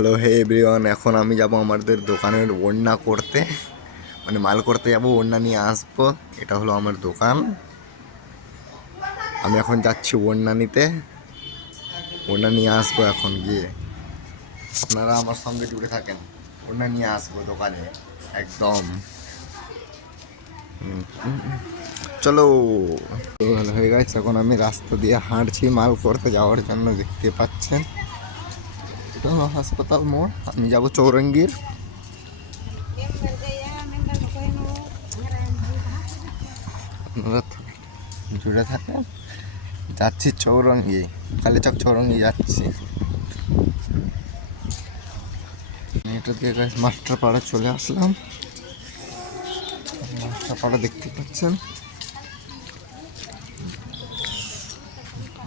Hello হে everyone, এখন আমি যাব আমাদের দোকানের ওড়না করতে, মানে মাল করতে যাব, ওড়না নিয়ে আসবো। এটা হলো আমার দোকান। আমি এখন যাচ্ছি ওড়না নিতে, ওড়না নিয়ে আসবো এখন গিয়ে। আপনারা আমার সঙ্গে জুড়ে থাকেন, ওড়না নিয়ে আসবো দোকানে একদম। চলো। ভালো হয়ে গেছে, এখন আমি রাস্তা দিয়ে হাঁটছি মাল করতে যাওয়ার জন্য। দেখতে পাচ্ছেন এটা হলো হাসপাতাল মোড়, আমি যাব চৌরঙ্গীর। আপনারা জুড়ে থাকেন, যাচ্ছি চৌরঙ্গি, কালীচক চৌরঙ্গি যাচ্ছি। এটা দিয়ে মাস্টার পাড়া চলে আসলাম। মাস্টার পাড়া দেখতে পাচ্ছেন,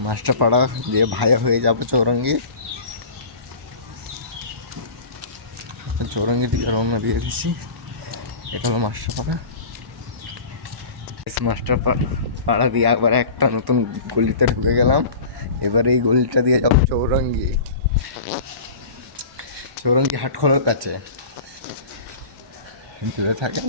মাস্টার পাড়া দিয়ে ভাইয়া হয়ে যাব চৌরঙ্গি। চৌরঙ্গির দিকে রওনা দিয়ে দিছি। এটা হলো মাস্টার পাড়া। মাস্টার পাড়া দিয়ে আবার একটা নতুন গলিতে ঢুকে গেলাম। এবার এই গলিটা দিয়ে যাবো চৌরঙ্গি, চৌরঙ্গি হাটখোলার কাছে। দূরে থাকেন।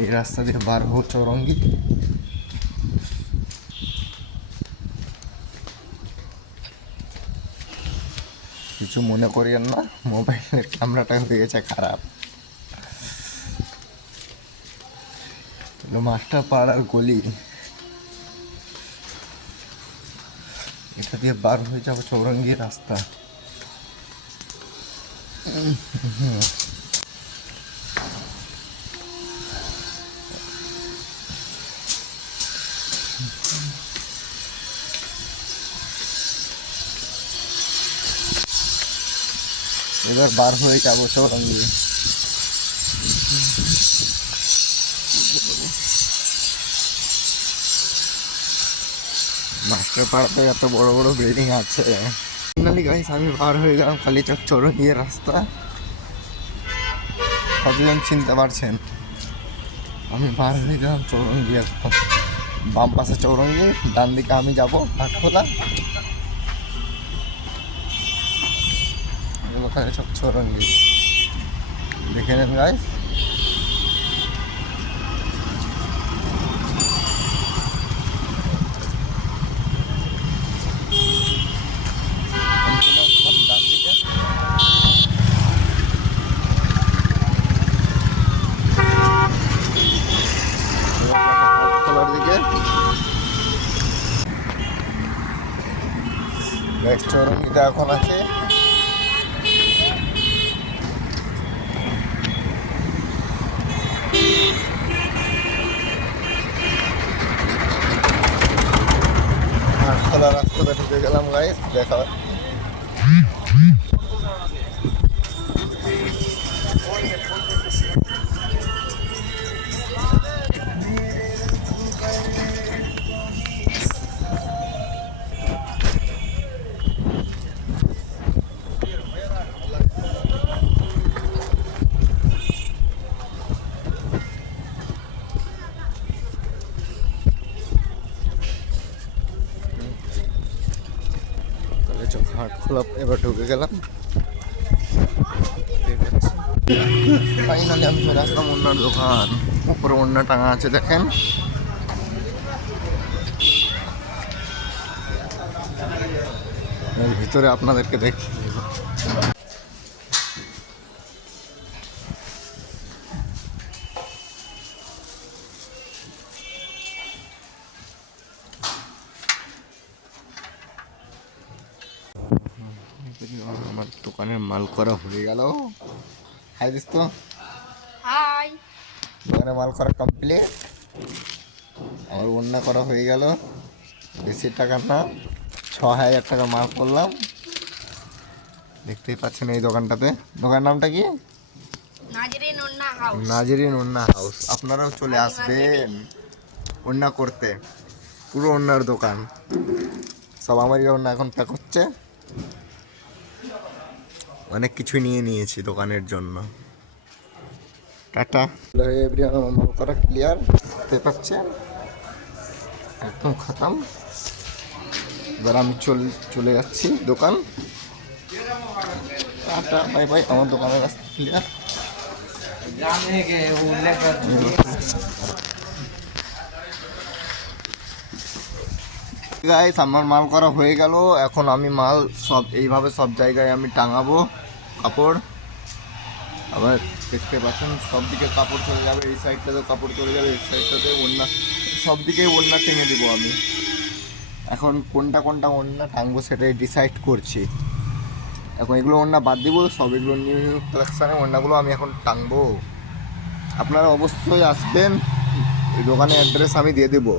এই রাস্তা দিয়ে বার হবো চৌরঙ্গি। কিছু মনে করিয়েন না, মোবাইলের ক্যামেরাটা হয়ে গেছে খারাপ। মাস্টার পাড়ার গলি, এটা দিয়ে বার হয়ে যাবো চৌরঙ্গি রাস্তা। এবার বার হয়ে যাবো চৌরঙ্গি। মাস্টার পাড়াতে এত বড় বড় বিল্ডিং আছে। ফাইনালি গাইস, আমি বার হয়ে গেলাম কালীচক চৌরঙ্গির রাস্তা। কতজন চিনতে পারছেন? আমি বার হয়ে গেলাম চৌরঙ্গি একদম। বাম পাশে চৌরঙ্গি, ডান দিকে আমি যাব হাটখোলা। কালীচক চৌরঙ্গি দেখে নেন গাইস। ডান দিকে হাটখোলার দিকে চৌরঙ্গিতে এখন আছে। খোলা রাস্তাটা ঢুকে গেলাম গাইস, দেখা। হাটখোলা এবার ঢুকে গেলাম। ফাইনালি আমি চলে আসলাম ওড়নার দোকান। উপরে ওড়না টাঙা আছে দেখেন। ভিতরে আপনাদেরকে দেখি। আমার দোকানের মাল করা হয়ে গেল। হাই দিস তো। হাই। দোকানে মাল করা কমপ্লিট। আমার ওড়না করা হয়ে গেল। বেশি টাকা না, 6,000 টাকা মাল করলাম। দেখতেই পাচ্ছেন এই দোকানটাতে। দোকানের নামটা কি? নাজরিন ওড়না হাউস। আপনারাও চলে আসবেন ওড়না করতে। পুরো ওড়নার দোকান। সব আমারই ওড়না এখন প্যাক হচ্ছে। অনেক কিছু নিয়ে নিয়েছি দোকানের জন্য। টাটা। এভরিওয়ান, আমার মাল করা ক্লিয়ার দেখতে পাচ্ছেন, একদম খতম। এবার আমি চলে যাচ্ছি দোকান। Tata bye bye. আমার দোকানের রাস্তা ক্লিয়ার। গাইস, আমার মাল করা হয়ে গেল। এখন আমি মাল সব এইভাবে সব জায়গায় আমি টাঙাবো কাপড়। আবার দেখতে পাচ্ছেন সব দিকে কাপড় চলে যাবে, এই সাইডটাতেও কাপড় চলে যাবে, এই সাইডটাতে ওড়না, সব দিকে ওড়না টেনে দেবো আমি। এখন কোনটা কোনটা ওড়না টাঙবো সেটাই ডিসাইড করছি। এখন এগুলো ওড়না বাদ দিব, সব এগুলো নিউ নিউ কালেকশানের ওড়নাগুলো আমি এখন টাঙবো। আপনারা অবশ্যই আসবেন, এই দোকানের অ্যাড্রেস আমি দিয়ে দেবো।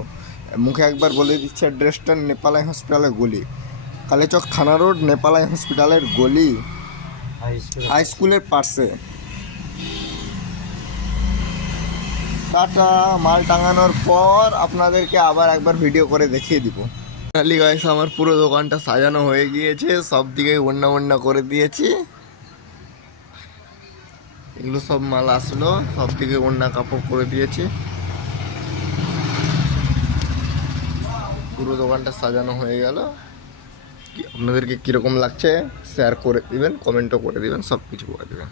মুখে একবার বলে দিচ্ছি অ্যাড্রেসটা, নেপালাই হসপিটালের গলি, কালীচক থানা রোড, নেপালাই হসপিটালের গলি, হাই স্কুলের পাশে। টাটা। মাল টাঙানোর পর আপনাদেরকে আবার একবার ভিডিও করে দেখিয়ে দিব। ফাইনালি গাইস, আমার পুরো দোকানটা সাজানো হয়ে গিয়েছে, সব দিকে ওড়না ওড়না করে দিয়েছি। এগুলো সব মাল আসলো, সব দিকে ওড়না কাপড় করে দিয়েছি। পুরো দোকানটা সাজানো হয়ে গেল। আপনাদেরকে কীরকম লাগছে শেয়ার করে দিবেন, কমেন্টও করে দিবেন, সব কিছু করে দিবেন।